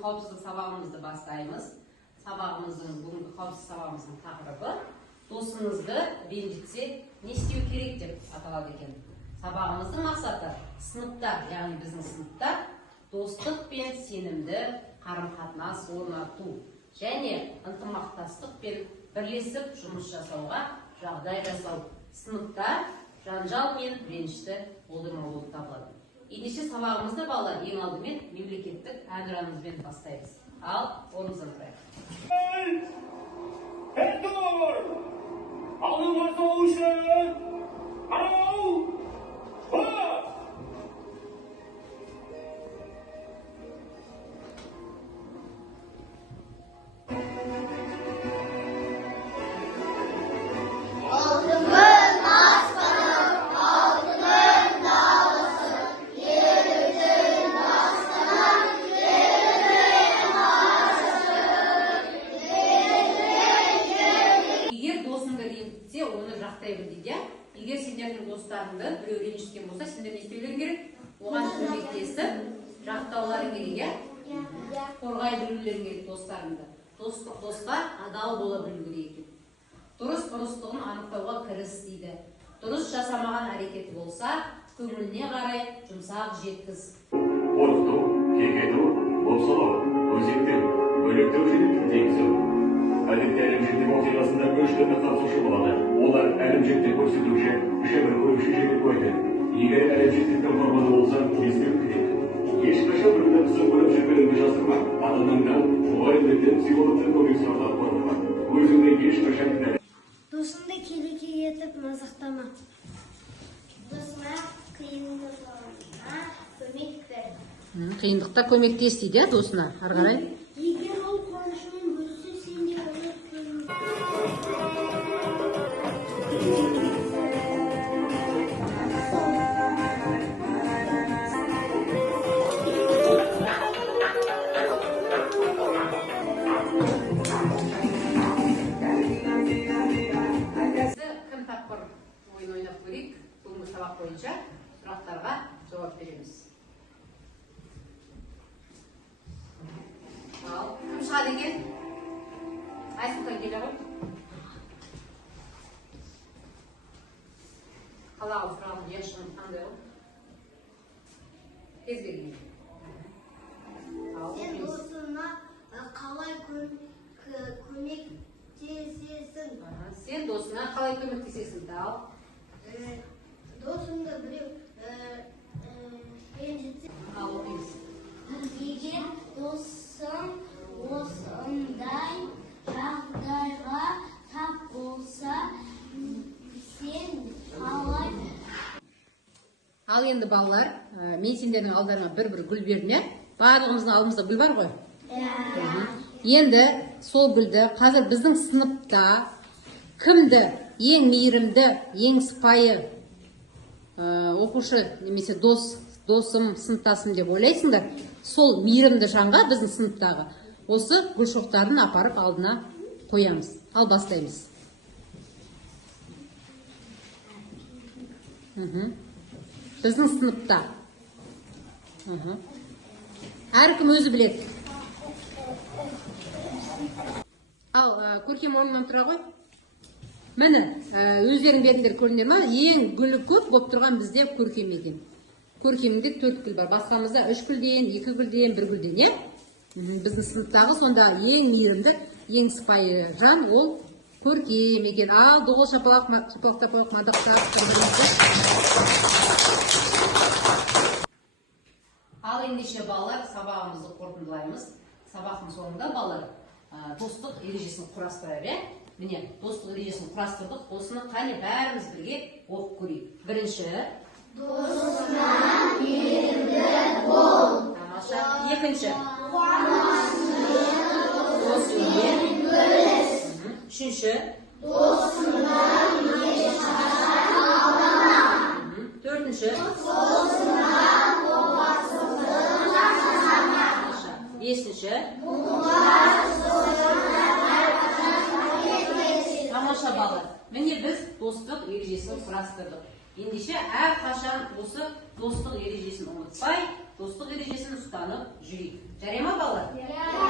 қауіпсіздік сабағымызды бастаймыз. Бүгінгі қауіпсіздік сабағымыздың тақырыбы досыңызды ренжітсе не істеу керек деп аталады екен. Сабағымыздың мақсаты сыныпта, яғни біздің сыныпта достық пен сенімді қарым-қатынас орнату және ынтымақтастық пен бірлесіп жұмыс жасауға жағдай жасау. Сыныпта жанжал мен ренішті болдырмау болып табылады. Ендеше сабағымызды балалар ең алдымен мемлекеттік әнұранымызбен бастаймыз. Ал, орныңыздан тұрайық. Ендор! Алдыңғы соғышы! Ау! Бas! Оны жақтай біл дейді. Егер сендердің достарыңды біреу ренжіткен болса, сендер не істеулерің керек? Оған көмектесіп, жақтауларың керек, қорғай білулерің керек достарыңды. Достық досқа адал бола білу керек. Дұрыс бұрыстығын анықтауға кіріс дейді. Дұрыс жасамаған әрекеті болса, көңіліне қарай жұмсақ жеткіз. Қорқыту, кекету, бопсалау, өзектеу, бөлектеу және тілдегізу. Әдетте әлімжеттік оқиғасында үш түрлі қатысушы болады. Олар әлімжетті көрсетуші, бір көруші және куәгер. Егер әлімжеттіктің құрбаны болса, ескерту керек. Ешқашан бір-бірімізді көріп жүргеніңді жасырма. Ата-анаңдан, мұғалімдерден, психологтан көмек сұраудан қорықпа. Өзіңді ешқашан кінәлама. Досыңды келеке етіп мазақтама. Досыңа қиындығына көмек бер. Қиындықта көмектес дейді, досына. Ары қарай. Егер ол қуанышымен бөліссе, сен де оны кім тапқыр ойын ойнап көрейік. Бүгінгі сабақ бойынша сұрақтарға жауап береміз. Ал, кім шығады екен? Айсұлтан келе ғой. Қалаған сұрағын ешқын қандай ғой? Кез келген. сен досыңа қалай көмектесесің? Сен досыңа қалай көмектесесің? Досыңды біреу ренжітсе, Ал, оқимыз. егер досың осындай жағдайға тап болса, сен қалай? Ал енді балалар, мен сендердің алдарыңа бір-бір гүл бердім, иә? Барлығымыздың алдымызда гүл бар ғой? Енді сол гүлді қазір біздің сыныпта кімді ең мейірімді, ең сыпайы оқушы немесе досым, сыныптасым деп ойлайсыңдар, сол мейірімді жанға біздің сыныптағы осы гүл шоқтарын апарып алдына қоямыз. Ал бастаймыз. Біздің сыныпта. Әркім өзі біледі. Ал, көркем орнынан тұра ғой. Міне, өздерің беріңдер көріңдер ма? Ең гүлі көп болып тұрған бізде көркем екен. Көркемінде 4 гүл бар. Басқамызда 3 гүлден, 2 гүлден, 1 гүлден, е? Біздің сыныптағы сонда ең мейірімді, ең сыпайы жан ол көркем екен. Ал, доғыл шапалақтап мадақтап Ал ендеше балалар, сабағымызды қорытындылаймыз. Сабақтың соңында балалар достық ережесін құрастырайық, е? Міне, достық ережесін құрастырдық. Осыны қане бәріміз бірге оқып көрейік. Бірінші. Досыңа мейірімді бол. Тамаша. Екінші. Досыңмен бөліс. Үшінші. Досыңнан ешқашан алдама. Төртінші. Досыңнан опасыздық жасама. Бесінші. Тамаша балалар. Міне біз достық ережесін құрастырдық. Ендеше әрқашан осы достық ережесін ұмытпай, достық ережесін ұстанып жүрейік. Жарай ма балалар?